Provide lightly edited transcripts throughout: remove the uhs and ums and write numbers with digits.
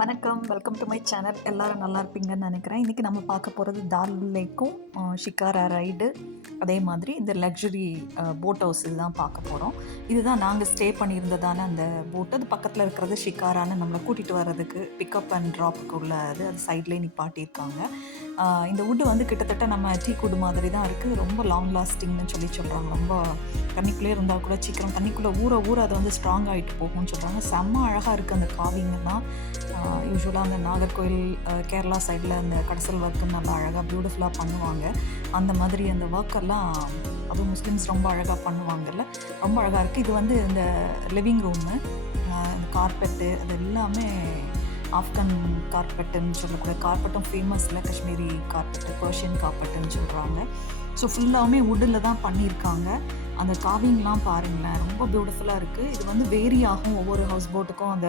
வணக்கம், welcome to my channel. எல்லாரும் நல்லா இருப்பீங்கன்னு நினைக்கிறேன். இன்றைக்கி நம்ம பார்க்க போகிறது டால் லேக்கும் ஷிகாரா ரைடு, அதே மாதிரி இந்த லக்ஸுரி போட் ஹவுஸ் இதுதான் பார்க்க போகிறோம். இதுதான் நாங்கள் ஸ்டே பண்ணியிருந்ததான அந்த போட்டு. அது பக்கத்தில் இருக்கிறது ஷிகாரான்னு நம்மளை கூட்டிகிட்டு வர்றதுக்கு பிக்கப் அண்ட் ட்ராப்புக்கு உள்ளது. அது சைட்லேயே நிப்பாட்டியிருக்காங்க. இந்த வுட்டு வந்து கிட்டத்தட்ட நம்ம டீ குட் மாதிரி தான் இருக்குது. ரொம்ப லாங் லாஸ்டிங்னு சொல்கிறாங்க. ரொம்ப தண்ணிக்குள்ளே இருந்தால் கூட சீக்கிரம் தண்ணிக்குள்ளே ஊற அது வந்து ஸ்ட்ராங் ஆகிட்டு போகும்னு சொல்கிறாங்க. செம்ம அழகாக இருக்குது அந்த காவிங்கெல்லாம். யூஸ்வலாக அந்த நாகர்கோவில் கேரளா சைடில் அந்த கடைசல் ஒர்க்கு நல்லா அழகாக பியூட்டிஃபுல்லாக பண்ணுவாங்க. அந்த மாதிரி அந்த ஒர்க்கெல்லாம் அதுவும் முஸ்லீம்ஸ் ரொம்ப அழகாக பண்ணுவாங்கல்ல, ரொம்ப அழகாக இருக்குது. இது வந்து இந்த லிவிங் ரூமு, இந்த கார்பெட்டு அது எல்லாமே ஆஃப்கன் கார்பெட்டுன்னு சொல்லக்கூடிய கார்பெட்டும் ஃபேமஸ் இல்லை, காஷ்மீரி கார்பெட்டு, பர்ஷியன் கார்பெட்டுன்னு சொல்கிறாங்க. ஸோ ஃபுல்லாகவுமே வுட்டில் தான் பண்ணியிருக்காங்க. அந்த காவிங்லாம் பாருங்களேன், ரொம்ப பியூட்டிஃபுல்லாக இருக்குது. இது வந்து வேரி ஆகும், ஒவ்வொரு ஹவுஸ் போட்டுக்கும் அந்த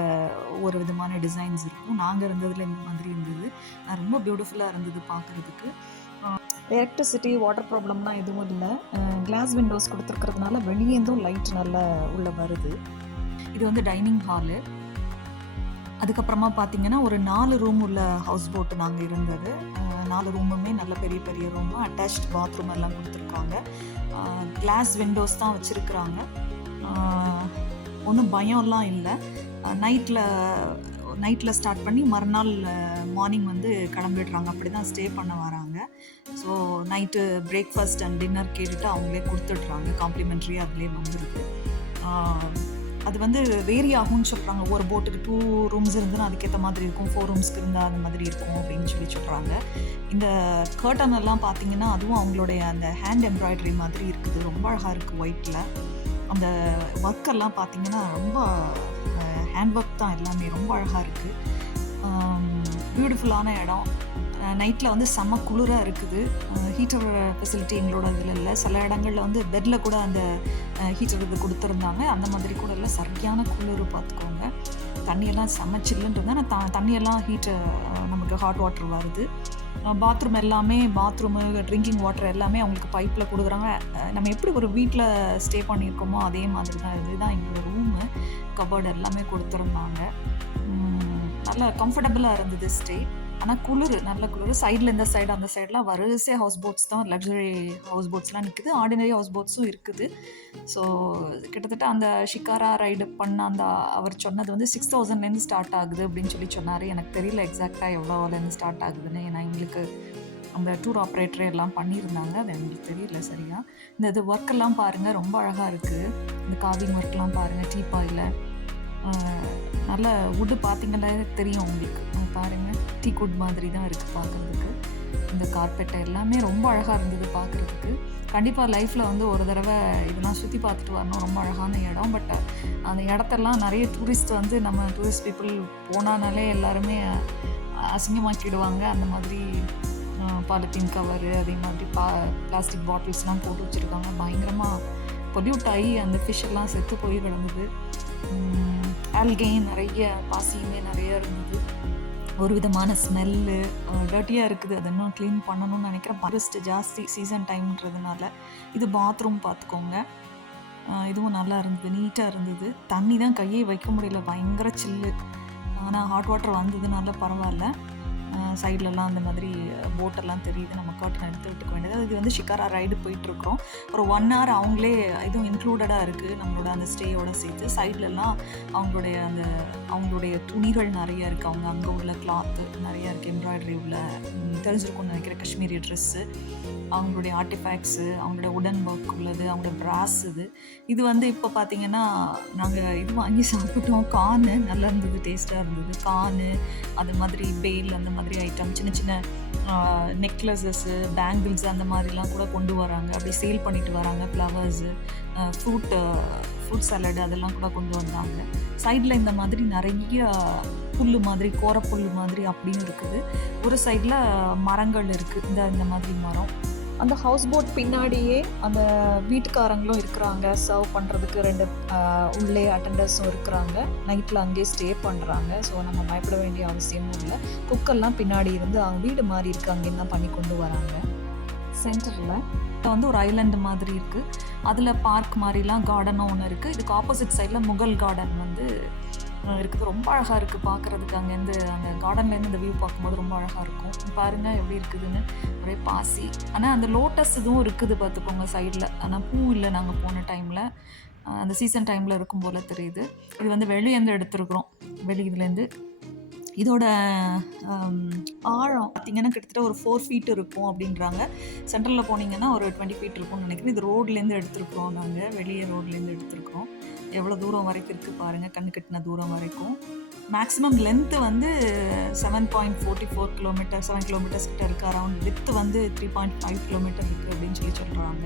ஒவ்வொரு விதமான டிசைன்ஸ் இருக்கும். நாங்கள் இருந்ததில் இந்த மாதிரி இருந்தது, ரொம்ப பியூட்டிஃபுல்லாக இருந்தது பார்க்குறதுக்கு. எலக்ட்ரிசிட்டி வாட்டர் ப்ராப்ளம்லாம் எதுவும் இல்லை. கிளாஸ் விண்டோஸ் கொடுத்துருக்கிறதுனால வெளியேந்தும் லைட் நல்லா உள்ளே வருது. இது வந்து டைனிங் ஹாலு. அதுக்கப்புறமா பார்த்தீங்கன்னா ஒரு 4 ரூம் உள்ள ஹவுஸ் போட்டு நாங்கள் இருந்தது. 4 ரூமுமே நல்ல பெரிய பெரிய ரூமு, அட்டாச்ட் பாத்ரூம் எல்லாம் கொடுத்துருக்காங்க. கிளாஸ் விண்டோஸ் தான் வச்சுருக்குறாங்க. ஒன்றும் பயம்லாம் இல்லை. நைட்டில் ஸ்டார்ட் பண்ணி மறுநாள் மார்னிங் வந்து கிளம்பிடுறாங்க. அப்படி தான் ஸ்டே பண்ண வராங்க. So night breakfast and dinner கேட்டுட்டு அவங்களே கொடுத்துட்றாங்க. காம்ப்ளிமெண்ட்ரி அதுலேயே வந்துருக்கு. அது வந்து வேரி ஆகும்னு சொல்கிறாங்க. ஒரு போட்டுக்கு 2 ரூம்ஸ் இருந்துன்னா அதுக்கேற்ற மாதிரி இருக்கும், 4 ரூம்ஸ்க்கு இருந்தால் அந்த மாதிரி இருக்கும் அப்படின்னு சொல்கிறாங்க. இந்த கர்டன் எல்லாம் பார்த்தீங்கன்னா அதுவும் அவங்களுடைய அந்த ஹேண்ட் எம்ப்ராய்டரி மாதிரி இருக்குது. ரொம்ப அழகாக இருக்குது ஒயிட்டில். அந்த ஒர்க்கெல்லாம் பார்த்தீங்கன்னா ரொம்ப ஹேண்ட் ஒர்க் தான், எல்லாமே ரொம்ப அழகாக இருக்குது. பியூட்டிஃபுல்லான இடம். நைட்டில் வந்து செம்ம குளிராக இருக்குது. ஹீட்டர் ஃபெசிலிட்டி எங்களோட இதில் இல்லை. சில இடங்களில் வந்து பெட்டில் கூட அந்த ஹீட்டர் இது கொடுத்துருந்தாங்க. அந்த மாதிரி கூட இல்லை, சரியான குளிர் பார்த்துக்கோங்க. தண்ணியெல்லாம் செம்ம சில்லுன்னு இருந்தால் தண்ணியெல்லாம் ஹீட்டு நமக்கு ஹாட் வாட்டர் வருது. பாத்ரூம் எல்லாமே ட்ரிங்கிங் வாட்டர் எல்லாமே அவங்களுக்கு பைப்பில் கொடுக்குறாங்க. நம்ம எப்படி ஒரு வீட்டில் ஸ்டே பண்ணியிருக்கோமோ அதே மாதிரி தான். இதுதான் எங்களோட ரூமு. கபோர்டு எல்லாமே கொடுத்துருந்தாங்க. நல்லா கம்ஃபர்டபுளாக இருந்தது ஸ்டே. ஆனால் நல்ல குளிர். சைடில் இந்த சைடு அந்த சைடெலாம் வரிசை ஹவுஸ் போட்ஸ் தான், லக்ஸுரி ஹவுஸ் போட்ஸ்லாம் நிற்குது. ஆர்டினரி ஹவுஸ் போட்ஸும் இருக்குது. ஸோ கிட்டத்தட்ட அந்த ஷிகாரா ரைடு பண்ண அந்த அவர் சொன்னது வந்து 6000லேருந்து ஸ்டார்ட் ஆகுது அப்படின்னு சொன்னார். எனக்கு தெரியல எக்ஸாக்டாக எவ்வளோலேருந்து ஸ்டார்ட் ஆகுதுன்னு. ஏன்னா எங்களுக்கு அந்த டூர் ஆப்ரேட்டரே எல்லாம் பண்ணியிருந்தாங்க, அது எங்களுக்கு தெரியல சரியாக. இது ஒர்க்கெல்லாம் பாருங்கள், ரொம்ப அழகாக இருக்குது. இந்த காவிங் ஒர்க்லாம் பாருங்கள், டீப்பாயில் நல்ல வுட்டு பார்த்திங்கன்னா தெரியும் உங்களுக்கு. பாருங்கள், டீ குட் மாதிரி தான் இருக்குது பார்க்குறதுக்கு. இந்த கார்பெட்டை எல்லாமே ரொம்ப அழகாக இருந்தது பார்க்குறதுக்கு. கண்டிப்பாக லைஃப்பில் வந்து ஒரு தடவை இதெல்லாம் சுற்றி பார்த்துட்டு வரணும். ரொம்ப அழகான இடம். பட் அந்த இடத்தெல்லாம் நிறைய டூரிஸ்ட் வந்து நம்ம டூரிஸ்ட் பீப்புள் போனானாலே எல்லாருமே அசிங்கமாக்கிடுவாங்க. அந்த மாதிரி பாலித்தீன் கவரு, அதே மாதிரி பிளாஸ்டிக் பாட்டில்ஸ்லாம் போட்டு வச்சுருக்காங்க. பயங்கரமாக பொல்யூட் ஆகி அந்த ஃபிஷ் எல்லாம் செத்து போய் கிடந்தது. ஆல்கேயும் நிறைய, பாசியுமே நிறைய இருந்தது. ஒரு விதமான ஸ்மெல்லு, டர்ட்டியாக இருக்குது. அதை இன்னும் க்ளீன் பண்ணணும்னு நினைக்கிறேன். டூரிஸ்ட் ஜாஸ்தி சீசன் டைம்ன்றதுனால. இது பாத்ரூம் பார்த்துக்கோங்க. இதுவும் நல்லா இருந்தது, நீட்டாக இருந்தது. தண்ணி தான் கையை வைக்க முடியல, பயங்கர சில்லு. ஆனால் ஹாட் வாட்டர் வந்ததுனால பரவாயில்ல. சைட்லலாம் அந்த மாதிரி போட்டெல்லாம் தெரியுது. நம்ம கர்டன் எடுத்து விட்டுக்க வேண்டியது. இது வந்து ஷிகாரா ரைடு போயிட்டுருக்கோம். ஒரு 1 hour அவங்களே இதுவும் இன்க்ளூடடாக இருக்குது நம்மளோட அந்த ஸ்டேயோட சேர்த்து. சைட்லலாம் அவங்களுடைய துணிகள் நிறைய இருக்குது. அவங்க அங்கே உள்ள கிளாத்து நிறையா இருக்குது, எம்ப்ராய்டரி உள்ள தெரிஞ்சிருக்கும்னு நினைக்கிற காஷ்மீரி ட்ரெஸ்ஸு, அவங்களுடைய ஆர்டிஃபேக்ட்ஸு, அவங்களுடைய உடன் ஒர்க் உள்ளது, அவங்களோட ப்ராஸ். இது வந்து இப்போ பார்த்திங்கன்னா நாங்கள் இது வாங்கி சாப்பிட்டோம். கார்னு நல்லா இருந்தது, டேஸ்ட்டாக இருந்தது. கார்னு அது மாதிரி பெயில் அந்த மாதிரி ஐட்டம், சின்ன சின்ன நெக்லஸஸ்ஸு, பேங்கிள்ஸ் அந்த மாதிரிலாம் கூட கொண்டு வராங்க. அப்படி சேல் பண்ணிட்டு வராங்க. ஃப்ளவர்ஸு, ஃப்ரூட் சாலடு அதெல்லாம் கூட கொண்டு வந்தாங்க. சைடில் இந்த மாதிரி நிறைய புல் மாதிரி, கோரப்புல் மாதிரி அப்படின்னு இருக்குது. ஒரு சைடில் மரங்கள் இருக்குது, இந்த மாதிரி மரம். அந்த ஹவுஸ் போட் பின்னாடியே அந்த வீட்டுக்காரங்களும் இருக்கிறாங்க, சர்வ் பண்ணுறதுக்கு 2 உள்ளே அட்டண்டர்ஸும் இருக்கிறாங்க. நைட்டில் அங்கேயே ஸ்டே பண்ணுறாங்க. ஸோ நம்ம பயப்பட வேண்டிய அவசியமும் இல்லை. குக்கெல்லாம் பின்னாடி இருந்து அவங்க வீடு மாதிரி இருக்குது, அங்கேயும் தான் பண்ணி கொண்டு வராங்க. சென்டரில் வந்து ஒரு ஐலண்டு மாதிரி இருக்குது. அதில் பார்க் மாதிரிலாம் கார்டனும் ஒன்று இருக்குது. இதுக்கு ஆப்போசிட் சைடில் முகல் கார்டன் வந்து இருக்குது. ரொம்ப அழகா இருக்கு பார்க்குறதுக்கு. அங்கேருந்து அந்த கார்டன்லேருந்து இந்த வியூ பார்க்கும்போது ரொம்ப அழகா இருக்கும். பாருங்க எப்படி இருக்குதுன்னு. ஒரே பாசி. ஆனா அந்த லோட்டஸ் இதுவும் இருக்குது பார்த்துக்கோங்க சைட்ல. ஆனா பூ இல்ல நாங்க போன டைம்ல. அந்த சீசன் டைம்ல இருக்கும் போல தெரியுது. இது வந்து வெளியேருந்து எடுத்திருக்கிறோம். வெளி இதுலேருந்து. இதோட அம் ஆழம் பார்த்தீங்கன்னா, கிட்டத்தட்ட ஒரு 4 ஃபீட் இருக்கும் அப்டின்றாங்க. சென்ட்ரல்ல போனீங்கன்னா, ஒரு 20 ஃபீட் இருக்கும்னு நெனைக்கிறேன். இது ரோட்லேருந்து எடுத்திருக்கிறோம் நாங்க. வெளிய ரோட்லேருந்து எடுத்திருக்கிறோம். எவ்வளோ தூரம் வரைக்கும் இருக்கு பாருங்க. கண்ணு கெட்டுன தூரம் வரைக்கும். மேக்ஸிமம் லென்த் வந்து 7.44 கிலோமீட்டர் 7 கிலோமீட்டர்ஸ் கிட்ட இருக்கு. அரவுண்ட் விட்த் வந்து 3.5 கிலோமீட்டர் இருக்கு அப்டின்னு சொல்றாங்க.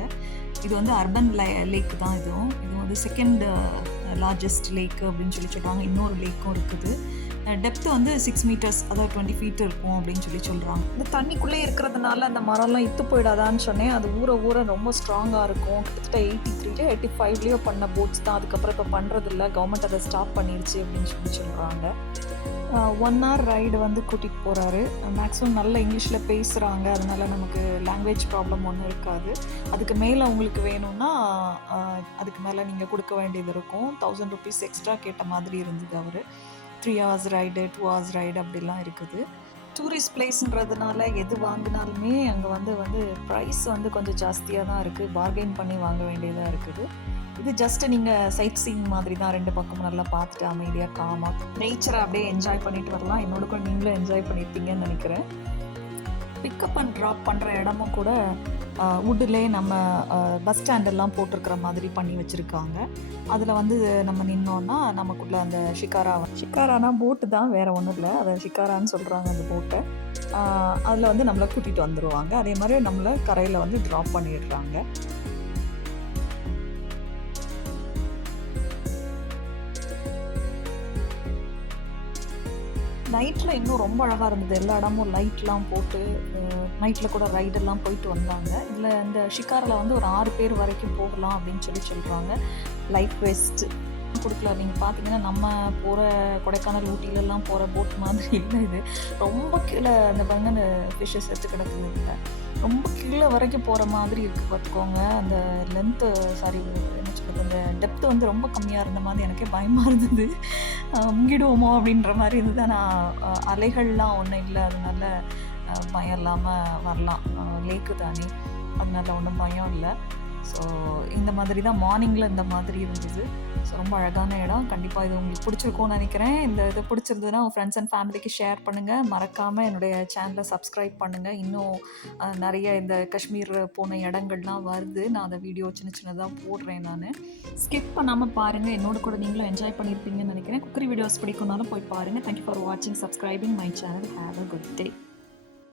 இது வந்து அர்பன் லேக் தான் இதுவும். இது வந்து 2nd லார்ஜஸ்ட் லேக் அப்டின்னு சொல்றாங்க. இன்னொரு லேக்கும் இருக்குது. டெப்த் வந்து 6 மீட்டர்ஸ் அதாவது 20 ஃபீட் இருக்கும் அப்படின்னு சொல்கிறாங்க. இந்த தண்ணிக்குள்ளே இருக்கிறதுனால அந்த மரம்லாம் இத்து போயிடாதான்னு சொன்னேன். அது ஊற ரொம்ப ஸ்ட்ராங்காக இருக்கும். கிட்டத்தட்ட 83 85லேயோ பண்ண போட்ஸ் தான். அதுக்கப்புறம் இப்போ பண்ணுறதில்ல. கவர்மெண்ட் அதை ஸ்டாப் பண்ணிருச்சு அப்படின்னு சொல்கிறாங்க. 1 hour ரைடு வந்து கூட்டிகிட்டு போகிறாரு. மேக்ஸிமம் நல்ல இங்கிலீஷில் பேசுகிறாங்க. அதனால நமக்கு லாங்குவேஜ் ப்ராப்ளம் ஒன்றும் இருக்காது. அதுக்கு மேலே உங்களுக்கு வேணும்னா அதுக்கு மேலே நீங்கள் கொடுக்க வேண்டியது இருக்கும். 1000 ருபீஸ் எக்ஸ்ட்ரா கேட்ட மாதிரி இருந்தது அவர். 3 hours ரைடு 2 hours ரைடு அப்படிலாம் இருக்குது. டூரிஸ்ட் பிளேஸ்ன்றதுனால எது வாங்கினாலுமே அங்கே வந்து ப்ரைஸ் வந்து கொஞ்சம் ஜாஸ்தியாக தான் இருக்குது. பார்கெயின் பண்ணி வாங்க வேண்டியதாக இருக்குது. இது ஜஸ்ட் நீங்கள் சைட் சீயிங் மாதிரி தான். 2 பக்கமும் நல்லா பார்த்துட்டு அமைதியாக காமாக நேச்சரை அப்படியே என்ஜாய் பண்ணிட்டு வரலாம். என்னோட கூட நீங்களும் என்ஜாய் பண்ணியிருப்பீங்கன்னு நினைக்கிறேன். பிக்கப் அண்ட் ட்ராப் பண்ணுற இடமும் கூட வுட்டிலே நம்ம பஸ் ஸ்டாண்டெல்லாம் போட்டிருக்கிற மாதிரி பண்ணி வச்சுருக்காங்க. அதில் வந்து நம்ம நின்னோன்னா நமக்குள்ள அந்த ஷிக்காரானா போட்டு தான், வேறு ஒன்றும் இல்லை. அதை ஷிக்காரான்னு சொல்கிறாங்க அந்த போட்டை. அதில் வந்து நம்மளை கூட்டிகிட்டு வந்துடுவாங்க. அதே மாதிரி நம்மளை கரையில் வந்து ட்ராப் பண்ணிடுறாங்க. நைட்டில் இன்னும் ரொம்ப அழகாக இருந்தது. எல்லா இடமும் லைட்லாம் போட்டு நைட்டில் கூட ரைடெல்லாம் போயிட்டு வந்தாங்க. இதில் இந்த ஷிக்காரில் வந்து ஒரு 6 பேர் வரைக்கும் போகலாம் அப்படின்னு சொல்கிறாங்க. லைஃப் வெஸ்ட் கொடுக்கல. நீங்கள் பார்த்தீங்கன்னா நம்ம போகிற கொடைக்கானல் ஊட்டிலெல்லாம் போகிற போட் மாதிரி இல்லை இது. ரொம்ப கீழே அந்த பாருங்க அந்த ஃபிஷ்ஷஸ் செத்து கிடக்குது. இல்லை ரொம்ப கீழே வரைக்கும் போகிற மாதிரி இருக்குது பார்த்துக்கோங்க. அந்த லென்த்து சாரி என்ன சொல்கிறது, அந்த டெப்த்து வந்து ரொம்ப கம்மியாக இருந்த மாதிரி எனக்கே பயமாக இருந்தது. முங்கிடுவோமோ அப்படின்ற மாதிரி இருந்தது. ஆனால் அலைகள்லாம் ஒன்றும் இல்லை. அதனால பயம் இல்லாமல் வரலாம். லேக்கு தானே, அதனால ஒன்றும் பயம் இல்லை. ஸோ இந்த மாதிரி தான் மார்னிங்கில் இந்த மாதிரி இருந்தது. ஸோ ரொம்ப அழகான இடம். கண்டிப்பாக இது உங்களுக்கு பிடிச்சிருக்கும்னு நினைக்கிறேன். இந்த இது பிடிச்சிருந்ததுன்னா உங்கள் ஃப்ரெண்ட்ஸ் அண்ட் ஃபேமிலிக்கு ஷேர் பண்ணுங்கள். மறக்காமல் என்னுடைய சேனலை சப்ஸ்கிரைப் பண்ணுங்கள். இன்னும் நிறைய இந்த காஷ்மீர் போன இடங்கள்லாம் வருது. நான் அந்த வீடியோ சின்னதாக போடுறேன். நான் ஸ்கிப் பண்ணாமல் பாருங்கள். என்னோட கூட நீங்களும் என்ஜாய் பண்ணியிருப்பீங்கன்னு நினைக்கிறேன். குக்கரி வீடியோஸ் பிடிக்கும்னாலும் போய் பாருங்கள். தேங்க்யூ ஃபார் வாட்சிங், subscribing my channel. Have a good day.